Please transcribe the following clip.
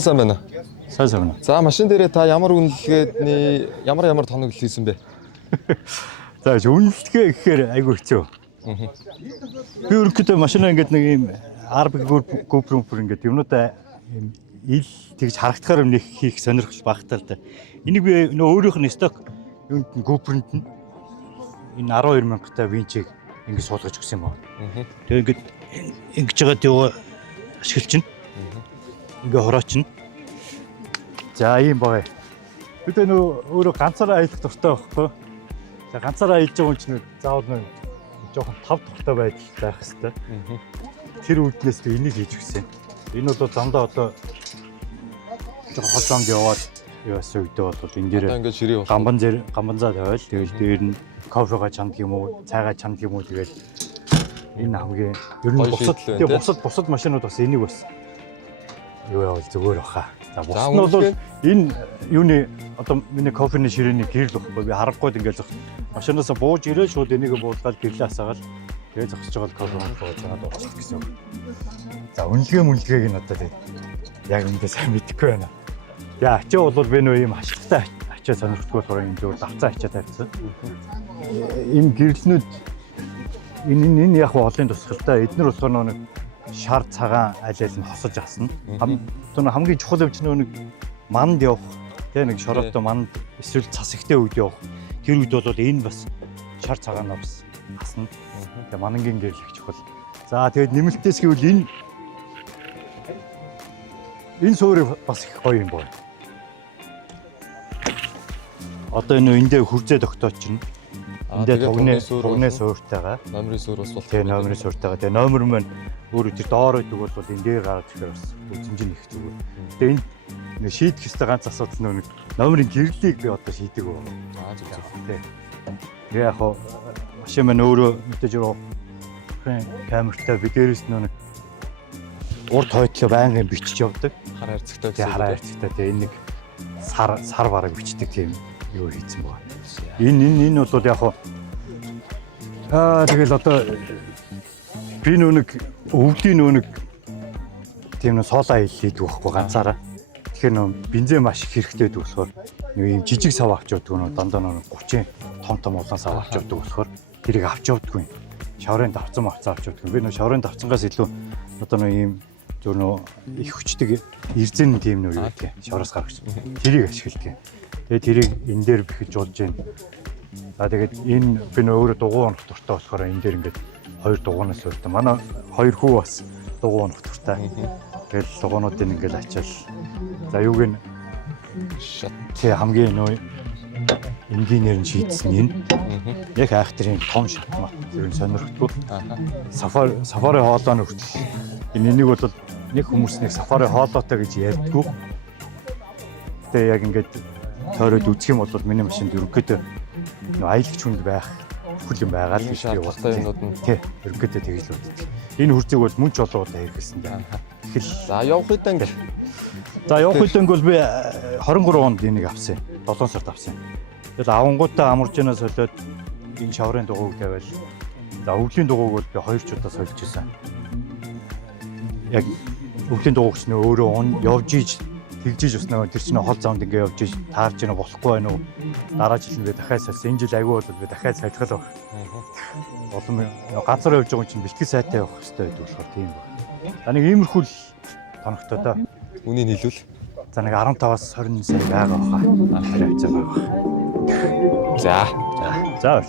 Сайн байна. Сайн байна. За машин дээрээ та ямар үнэлгээний ямар тоног хийсэн бэ? За үнэлгээ гэхээр айгүй хэцүү. Би өөрөөр машинаа ингээд нэг юм арб гүпрүмпүр ингээд юмнуудаа ил тэгж харагдахаар нэг хийх сонирхол багтаа л да. Энийг би өөрийнх нь сток юунд нь гүпрэнд нь энэ 12,000 та винчийг ингээд суулгаж өгсөн юм байна. Тэгээ ингээд ингэж жагаад яваа ашиглаж чинь. Ингээ хорооч нь. За ийм бай. Бид өөрөө ганцаараа аялах дуртай байхгүй. За ганцаараа аялж байгаа юм чинь заавал нэг жоохон тав тухтай байдал байх хэрэгтэй. Тэр үүднээс би энийг хийж өгсөн. Энэ бол замдаа одоо жоохон хол замд яваад яасан үедээ бол энэ дээр ингээд ширээ бол гамбанзаа тавиал тэгэл дээр нь кофега чамд юм уу, цайгаа чамд юм уу тэгэл энэ хамгийн ер нь бусад машинууд бас энийг бас юу яавал зүгээр баха. За бус нь бол энэ юуны одоо миний кофений ширээний гэрэл баггүй би харахгүй ингээд зогс машинаас бууж ирээ шууд энийг буулгаад гэрлээ асаагаад тэгээ зогсож байгаа кофе бууж чанаад уучих гэсэн. За үнэлгээг нь одоо яг үндэ сайн мэдэхгүй байна. За ачаа бол би нөө ийм ашигтай ачаа сонирхдгүй болохоор юм зөв давцаа ачаа тавьсан. Ийм гэрлэнүүд энэ яг олон тусгалтай эднэр болохоор нэг шар цагаан аль аль нь хосож асна. Хамгийн чухал юм чинь нэг манд явах, тэгээ нэг шороотой манд эсвэл цас ихтэй үед явах. Тэр үед бол энэ бас шар цагаанаа бас асна. Тэгээ манангийн гэрэл их чухал. За тэгээд нэмэлтээс гэвэл энэ суурь бас их гоё юм байна. Одоо энэ дээр хүрзээ тогтооч чинь эндээ тугны суурьтайгаа номерын суурь бас бол тэгээ номерын суурьтайгаа тэгээ номер маань өөрөө тэр доор байдаг бол энэ дээр гараад ирэхээр бас үзэмжин их зүгээр. Тэгээ энэ шийдэх ёстой ганц асуудал нь номерын гэрлийг би одоо шийдэг үү. Зөв. Тэгээ яг хоо машин маань өөрөө мэдээж камертай би дээрээс нэг урд хойдлоо байнгын бичиж явдаг. Хар хайрцагтай. Тэгээ хар хайрцагтай тэгээ энэ нэг сар бараг бичдэг тийм юу хийцэн байна. Энэ бол яг хоо тэгэл одоо би нэг өвлийн нэг тийм нэг суулаа хийлээд байхгүй ганцаараа. Тэгэхээр бензин маш их хэрэгтэй гэдэг болохоор нэг юм жижиг сав авч явдаг нь дандаа нэг 30 том улаан сав авч явдаг болохоор тэрийг авч явдаггүй. Шаврын давцсан авч явдаг. Би нэг шаврын давцсангаас илүү одоо нэг юм зөв нөө их хүчтэй эрзэн тийм нэг юу гэх шавраас гаргаж тэрийг ашигладаг. Тэгээ тэрийг энэ дээр бихэж болж байна. За тэгээд энэ би өөрөө дугуй онох дуртай болохоор энэ дээр ингээд хоёр дугуйнаас өөртөө манай хоёр хүү бас дугуй онох дуртай. Тэгэл дугуйнуудыг ингээд ачаал. За юуг нь тэг хамгийн нөө энгийнээр нь шийдсэн энэ. Яг айхтрын том шатмаа. Ер нь сонирхтгүй. Сафари хоолой хүртэл энийг бол нэг хүмүүс нэг сафари хоолойтой гэж ярьдаггүй. Тэгээ яг ингээд тойроод үзэх юм бол миний машинд ерөнхийдөө аялагч хүнд байх бүхэл юм байгаа л гэж би бодсон. Тий, ерөнхийдөө тэгж л боддог. Энэ хүрцэг бол мөн ч олоодаа хэрэгсэн дээ. Тэгэл за явах үедээ ингээл. За явах үедээ бол би 23 онд энийг авсан. 7 сард авсан. Тэгэл авангуудаа амарч яанаас солиод энэ шаврын дугуйг тавиал. За өвлийн дугуйг бол би 2 ч удаа сольж ирсэн. Яг өвлийн дугуйч нөө өөрөө явж ийж тэгжиж бас нөө тэр чинь хол замд ингээ явж ийж таарж яана болохгүй байна уу? Дараа жил нь би дахиад сольсон. Энэ жил айгүй бол би дахиад сольхол баг. Олон газар явж байгаа юм чинь бэлтгэл сайтай явах хэрэгтэй байдаг болохоор тийм баг. За нэг иймэрхүү л тоногтой доо. Үнийг хэлвэл за нэг 15-аас 20 сая байгаа баха. Арай хэцүү байгаа. За. За.